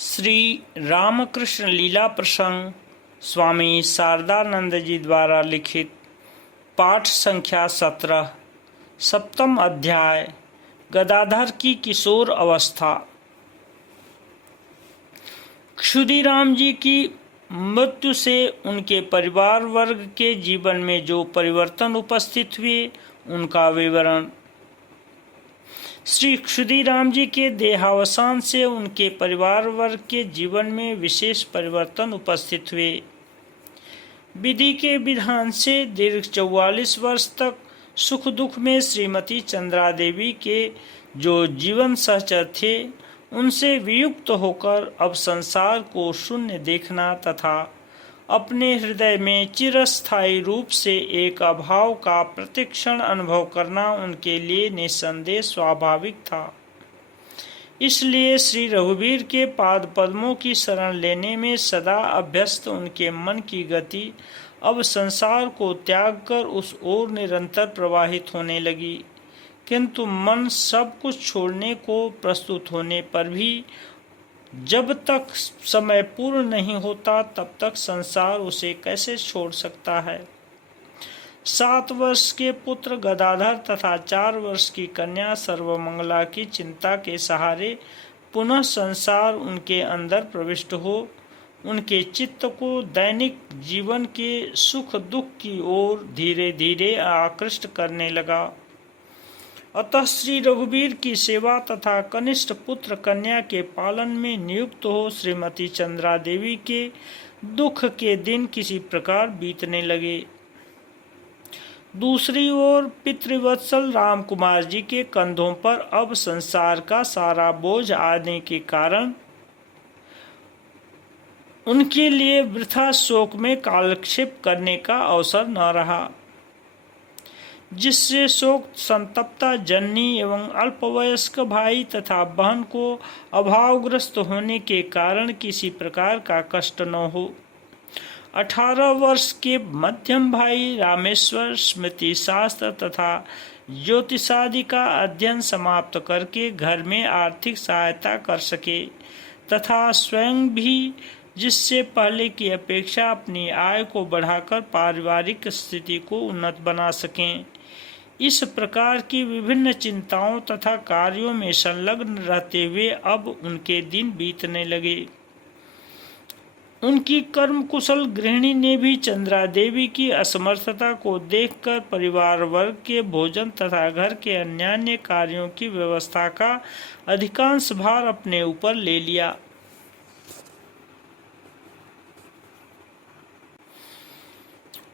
श्री रामकृष्ण लीला प्रसंग स्वामी शारदानंद जी द्वारा लिखित पाठ संख्या 17 सप्तम अध्याय गदाधर की किशोर अवस्था। क्षुदीराम जी की मृत्यु से उनके परिवार वर्ग के जीवन में जो परिवर्तन उपस्थित हुए उनका विवरण। श्री क्षुदीराम जी के देहावसान से उनके परिवार वर्ग के जीवन में विशेष परिवर्तन उपस्थित हुए। विधि के विधान से दीर्घ 44 वर्ष तक सुख दुख में श्रीमती चंद्रा देवी के जो जीवन सहचर थे उनसे वियुक्त होकर अब संसार को शून्य देखना तथा अपने हृदय में चिरस्थायी रूप से एक अभाव का प्रतिक्षण अनुभव करना उनके लिए निस्संदेह स्वाभाविक था। इसलिए श्री रघुवीर के पाद पद्मों की शरण लेने में सदा अभ्यस्त उनके मन की गति अब संसार को त्याग कर उस ओर निरंतर प्रवाहित होने लगी। किंतु मन सब कुछ छोड़ने को प्रस्तुत होने पर भी जब तक समय पूर्ण नहीं होता तब तक संसार उसे कैसे छोड़ सकता है। 7 वर्ष के पुत्र गदाधर तथा 4 वर्ष की कन्या सर्वमंगला की चिंता के सहारे पुनः संसार उनके अंदर प्रविष्ट हो उनके चित्त को दैनिक जीवन के सुख दुख की ओर धीरे धीरे आकृष्ट करने लगा। अतः श्री रघुवीर की सेवा तथा कनिष्ठ पुत्र कन्या के पालन में नियुक्त हो श्रीमती चंद्रा देवी के दुख के दिन किसी प्रकार बीतने लगे। दूसरी ओर पितृवत्सल राम कुमार जी के कंधों पर अब संसार का सारा बोझ आने के कारण उनके लिए वृथा शोक में कालक्षेप करने का अवसर न रहा, जिससे शोक संतप्ता जननी एवं अल्पवयस्क भाई तथा बहन को अभावग्रस्त होने के कारण किसी प्रकार का कष्ट न हो। 18 वर्ष के मध्यम भाई रामेश्वर स्मृति शास्त्र तथा ज्योतिषादि का अध्ययन समाप्त करके घर में आर्थिक सहायता कर सके तथा स्वयं भी जिससे पहले की अपेक्षा अपनी आय को बढ़ाकर पारिवारिक स्थिति को उन्नत बना सकें। इस प्रकार की विभिन्न चिंताओं तथा कार्यों में संलग्न रहते हुए अब उनके दिन बीतने लगे। उनकी कर्म कुशल गृहिणी ने भी चंद्रा देवी की असमर्थता को देखकर परिवार वर्ग के भोजन तथा घर के अन्यान्य कार्यों की व्यवस्था का अधिकांश भार अपने ऊपर ले लिया।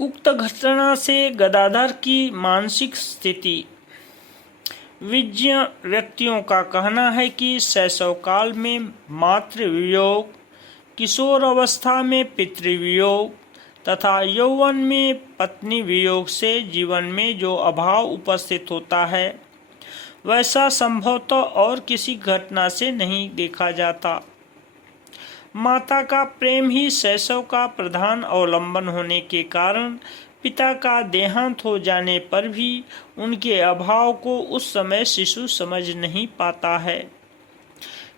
उक्त घटना से गदाधर की मानसिक स्थिति। विज्ञ व्यक्तियों का कहना है कि शैशव काल में मातृ वियोग, किशोर अवस्था में पितृवियोग तथा यौवन में पत्नी वियोग से जीवन में जो अभाव उपस्थित होता है वैसा संभवतः और किसी घटना से नहीं देखा जाता। माता का प्रेम ही शैशव का प्रधान अवलंबन होने के कारण पिता का देहांत हो जाने पर भी उनके अभाव को उस समय शिशु समझ नहीं पाता है,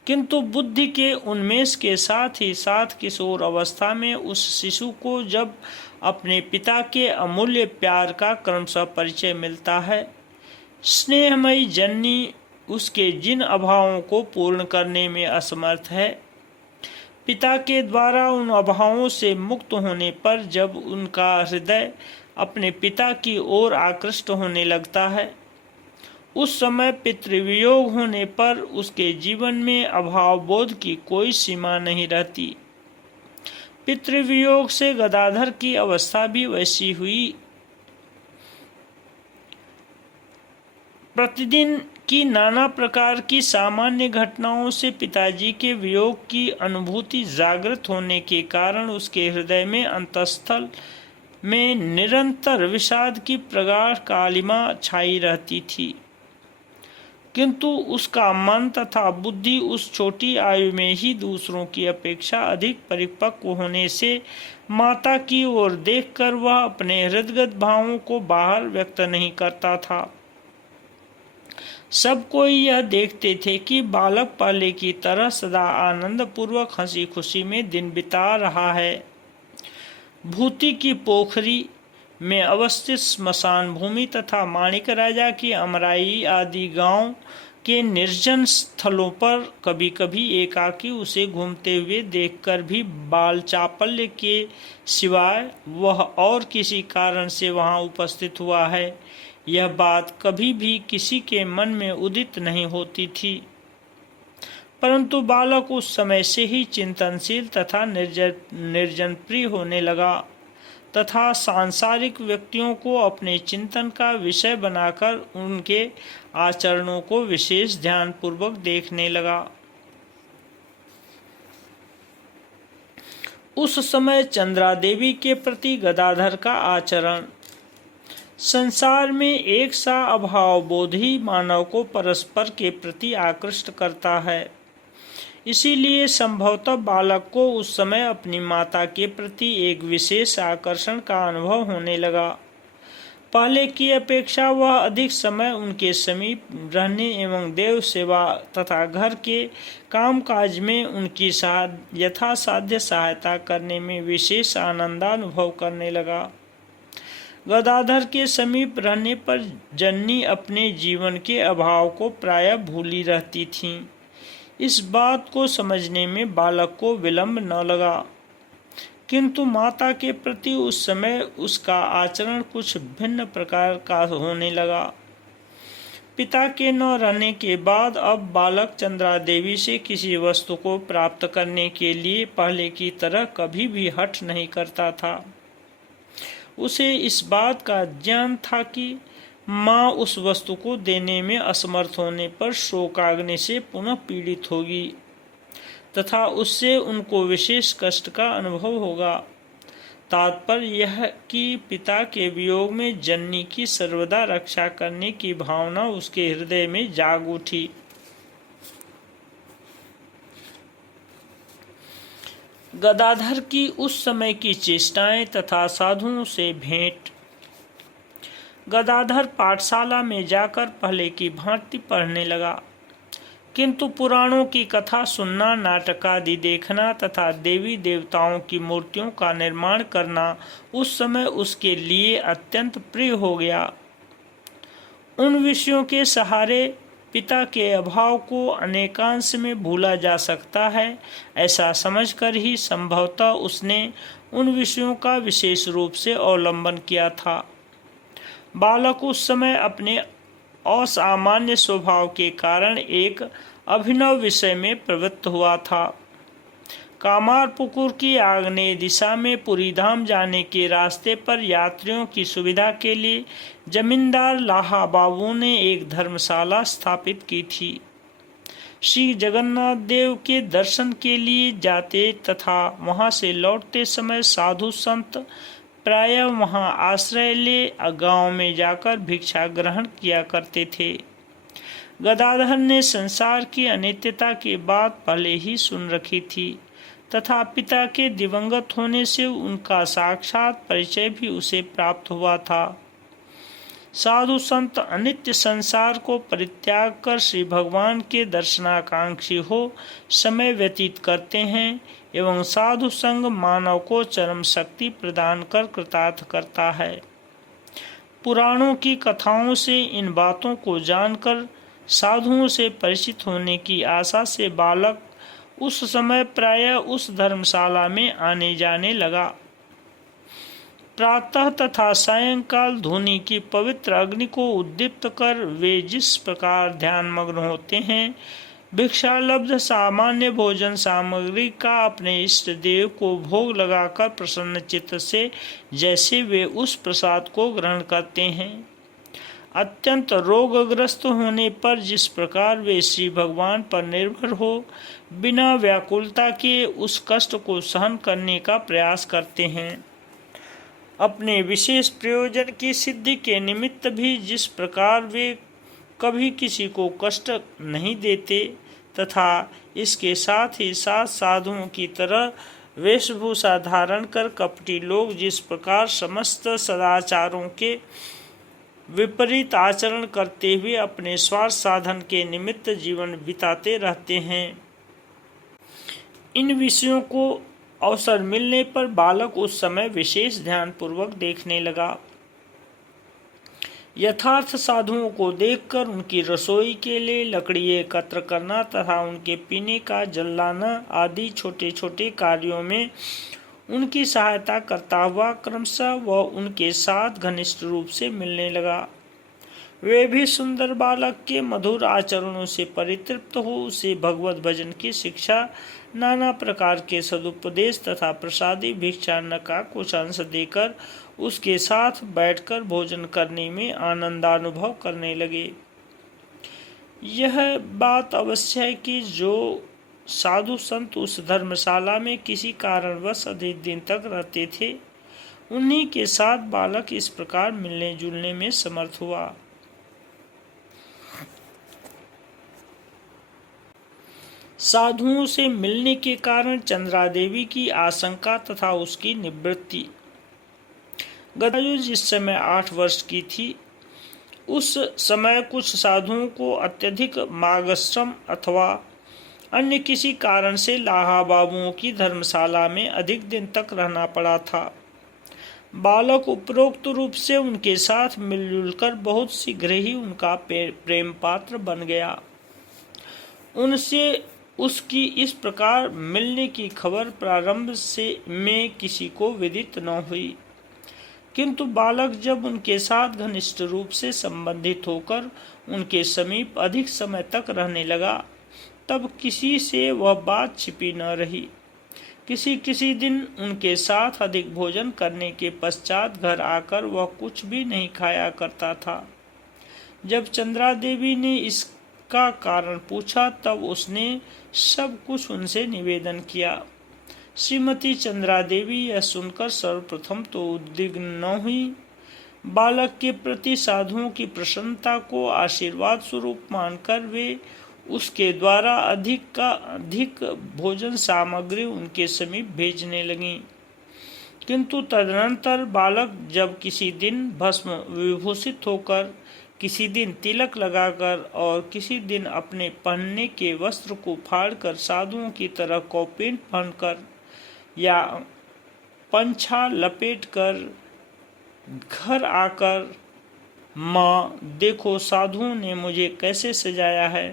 किंतु बुद्धि के उन्मेष के साथ ही साथ किशोर अवस्था में उस शिशु को जब अपने पिता के अमूल्य प्यार का क्रमशः परिचय मिलता है, स्नेहमयी जननी उसके जिन अभावों को पूर्ण करने में असमर्थ है, पिता के द्वारा उन अभावों से मुक्त होने पर जब उनका हृदय अपने पिता की ओर आकृष्ट होने लगता है, उस समय पितृवियोग होने पर उसके जीवन में अभाव बोध की कोई सीमा नहीं रहती। पितृवियोग से गदाधर की अवस्था भी वैसी हुई। प्रतिदिन की नाना प्रकार की सामान्य घटनाओं से पिताजी के वियोग की अनुभूति जागृत होने के कारण उसके हृदय में अंतःस्थल में निरंतर विषाद की प्रगाढ़ कालिमा छाई रहती थी, किंतु उसका मन तथा बुद्धि उस छोटी आयु में ही दूसरों की अपेक्षा अधिक परिपक्व होने से माता की ओर देखकर वह अपने हृदयगत भावों को बाहर व्यक्त नहीं करता था। सब कोई यह देखते थे कि बालक पहले की तरह सदा आनंद पूर्वक हंसी खुशी में दिन बिता रहा है। भूति की पोखरी में अवस्थित स्मशान भूमि तथा माणिक राजा की अमराई आदि गांव के निर्जन स्थलों पर कभी कभी एकाकी उसे घूमते हुए देखकर भी बाल चापल्य के सिवाय वह और किसी कारण से वहां उपस्थित हुआ है, यह बात कभी भी किसी के मन में उदित नहीं होती थी। परंतु बालक उस समय से ही चिंतनशील तथा निर्जन प्रिय होने लगा तथा सांसारिक व्यक्तियों को अपने चिंतन का विषय बनाकर उनके आचरणों को विशेष ध्यानपूर्वक देखने लगा। उस समय चंद्रा देवी के प्रति गदाधर का आचरण संसार में एक सा अभाव बोध ही मानव को परस्पर के प्रति आकृष्ट करता है। इसीलिए संभवतः बालक को उस समय अपनी माता के प्रति एक विशेष आकर्षण का अनुभव होने लगा। पहले की अपेक्षा वह अधिक समय उनके समीप रहने एवं देव सेवा तथा घर के कामकाज में उनकी यथासाध्य सहायता करने में विशेष आनंदानुभव करने लगा। गदाधर के समीप रहने पर जननी अपने जीवन के अभाव को प्रायः भूली रहती थीं। इस बात को समझने में बालक को विलंब न लगा, किंतु माता के प्रति उस समय उसका आचरण कुछ भिन्न प्रकार का होने लगा। पिता के न रहने के बाद अब बालक चंद्रा देवी से किसी वस्तु को प्राप्त करने के लिए पहले की तरह कभी भी हठ नहीं करता था। उसे इस बात का ज्ञान था कि माँ उस वस्तु को देने में असमर्थ होने पर शोकाग्नि से पुनः पीड़ित होगी तथा उससे उनको विशेष कष्ट का अनुभव होगा। तात्पर्य यह कि पिता के वियोग में जननी की सर्वदा रक्षा करने की भावना उसके हृदय में जाग उठी। गदाधर की उस समय की चेष्टाएं तथा साधुओं से भेंट। गदाधर पाठशाला में जाकर पहले की भांति पढ़ने लगा, किंतु पुराणों की कथा सुनना, नाटक आदि देखना तथा देवी देवताओं की मूर्तियों का निर्माण करना उस समय उसके लिए अत्यंत प्रिय हो गया। उन विषयों के सहारे पिता के अभाव को अनेकांश में भूला जा सकता है, ऐसा समझकर ही संभवतः उसने उन विषयों का विशेष रूप से अवलंबन किया था। बालक उस समय अपने असामान्य स्वभाव के कारण एक अभिनव विषय में प्रवृत्त हुआ था। कामारपुकुर की आग्नेय दिशा में पुरीधाम जाने के रास्ते पर यात्रियों की सुविधा के लिए जमींदार लाहा बाबू ने एक धर्मशाला स्थापित की थी। श्री जगन्नाथ देव के दर्शन के लिए जाते तथा वहां से लौटते समय साधु संत प्रायः वहां आश्रय ले गांव में जाकर भिक्षा ग्रहण किया करते थे। गदाधर ने संसार की अनित्यता की बात पहले ही सुन रखी थी तथा पिता के दिवंगत होने से उनका साक्षात परिचय भी उसे प्राप्त हुआ था। साधु संत अनित्य संसार को परित्याग कर श्री भगवान के दर्शनाकांक्षी हो समय व्यतीत करते हैं एवं साधु संग मानव को चरम शक्ति प्रदान कर कृतार्थ करता है। पुराणों की कथाओं से इन बातों को जानकर साधुओं से परिचित होने की आशा से बालक उस समय प्रायः उस धर्मशाला में आने जाने लगा। प्रातः तथा सायंकाल धुनी की पवित्र अग्नि को उद्दीप्त कर वे जिस प्रकार ध्यानमग्न होते हैं, भिक्षालब्ध सामान्य भोजन सामग्री का अपने इष्ट देव को भोग लगाकर प्रसन्न चित्त से जैसे वे उस प्रसाद को ग्रहण करते हैं, अत्यंत रोगग्रस्त होने पर जिस प्रकार वे श्री भगवान पर निर्भर हो बिना व्याकुलता के उस कष्ट को सहन करने का प्रयास करते हैं, अपने विशेष प्रयोजन की सिद्धि के निमित्त भी जिस प्रकार वे कभी किसी को कष्ट नहीं देते तथा इसके साथ ही साथ साधुओं की तरह वेशभूषा धारण कर कपटी लोग जिस प्रकार समस्त सदाचारों के विपरीत आचरण करते हुए अपने स्वार्थ साधन के निमित्त जीवन बिताते रहते हैं। इन विषयों को अवसर मिलने पर बालक उस समय विशेष ध्यानपूर्वक देखने लगा। यथार्थ साधुओं को देखकर उनकी रसोई के लिए लकड़ी एकत्र करना तथा उनके पीने का जल लाना आदि छोटे छोटे कार्यों में उनकी सहायता करता हुआ क्रमशः वह उनके साथ घनिष्ठ रूप से मिलने लगा। वे भी सुंदर बालक के मधुर आचरणों से परितृप्त हो उसे भगवत भजन की शिक्षा, नाना प्रकार के सदुपदेश तथा प्रसादी भिक्षान्न का कुछ अंश देकर उसके साथ बैठकर भोजन करने में आनंदानुभव करने लगे। यह बात अवश्य है कि जो साधु संत उस धर्मशाला में किसी कारणवश अधिक दिन तक रहते थे, उन्हीं के साथ बालक इस प्रकार मिलने जुलने में समर्थ हुआ। साधुओं से मिलने के कारण चंद्रा देवी की आशंका तथा उसकी निवृत्ति। गदायु जिस समय 8 वर्ष की थी, उस समय कुछ साधुओं को अत्यधिक मार्गश्रम अथवा अन्य किसी कारण से लाहा बाबुओं की धर्मशाला में अधिक दिन तक रहना पड़ा था। बालक उपरोक्त रूप से उनके साथ मिलजुल कर बहुत शीघ्र ही उनका प्रेम पात्र बन गया। उनसे उसकी इस प्रकार मिलने की खबर प्रारंभ में किसी को विदित न हुई, किंतु बालक जब उनके साथ घनिष्ठ रूप से संबंधित होकर उनके समीप अधिक समय तक रहने लगा, तब किसी से वह बात छिपी न रही। किसी दिन उनके साथ अधिक भोजन करने के पश्चात घर आकर वह कुछ भी नहीं खाया करता था। जब चंद्रा देवी ने इसका कारण पूछा, तब उसने सब कुछ उनसे निवेदन किया। श्रीमती चंद्रा देवी यह सुनकर सर्वप्रथम तो उद्विग्न न हुई। बालक के प्रति साधुओं की प्रसन्नता को आशीर्वाद स्वरूप मानकर वे उसके द्वारा अधिक भोजन सामग्री उनके समीप भेजने लगीं। किंतु तदनंतर बालक जब किसी दिन भस्म विभूषित होकर, किसी दिन तिलक लगाकर और किसी दिन अपने पहनने के वस्त्र को फाड़कर साधुओं की तरह कौपीन पहनकर या पंछा लपेटकर घर आकर, माँ देखो साधुओं ने मुझे कैसे सजाया है,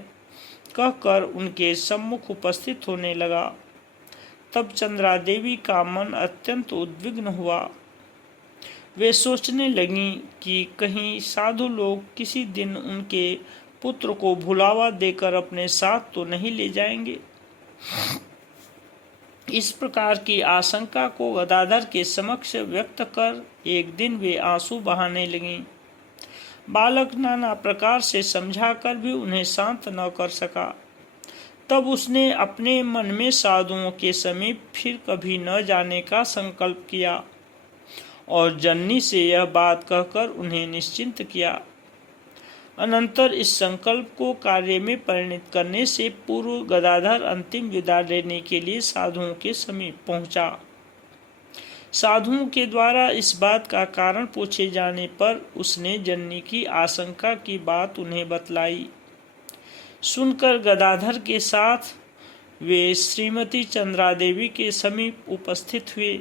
कहकर उनके सम्मुख उपस्थित होने लगा, तब चंद्रा देवी का मन अत्यंत उद्विग्न हुआ। वे सोचने लगीं कि कहीं साधु लोग किसी दिन उनके पुत्र को भुलावा देकर अपने साथ तो नहीं ले जाएंगे। इस प्रकार की आशंका को गदाधर के समक्ष व्यक्त कर एक दिन वे आंसू बहाने लगीं। बालक नाना प्रकार से समझाकर भी उन्हें शांत न कर सका। तब उसने अपने मन में साधुओं के समीप फिर कभी न जाने का संकल्प किया और जननी से यह बात कहकर उन्हें निश्चिंत किया। अनंतर इस संकल्प को कार्य में परिणत करने से पूर्व गदाधर अंतिम विदा लेने के लिए साधुओं के समीप पहुंचा। साधुओं के द्वारा इस बात का कारण पूछे जाने पर उसने जननी की आशंका की बात उन्हें बतलाई। सुनकर गदाधर के साथ वे श्रीमती चंद्रा देवी के समीप उपस्थित हुए।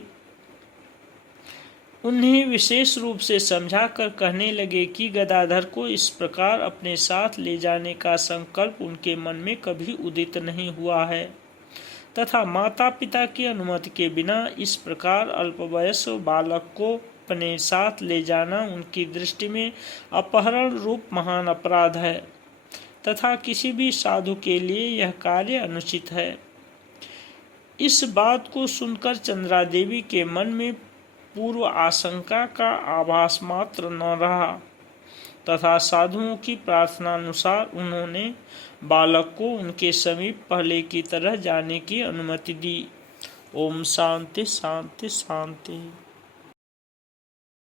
उन्हें विशेष रूप से समझाकर कहने लगे कि गदाधर को इस प्रकार अपने साथ ले जाने का संकल्प उनके मन में कभी उदित नहीं हुआ है तथा माता पिता की अनुमति के बिना इस प्रकार अल्पवयस्क बालक को अपने साथ ले जाना उनकी दृष्टि में अपहरण रूप महान अपराध है तथा किसी भी साधु के लिए यह कार्य अनुचित है। इस बात को सुनकर चंद्रा देवी के मन में पूर्व आशंका का आभास मात्र न रहा तथा साधुओं की प्रार्थनानुसार उन्होंने बालक को उनके समीप पहले की तरह जाने की अनुमति दी। ओम शांति शांति शांति।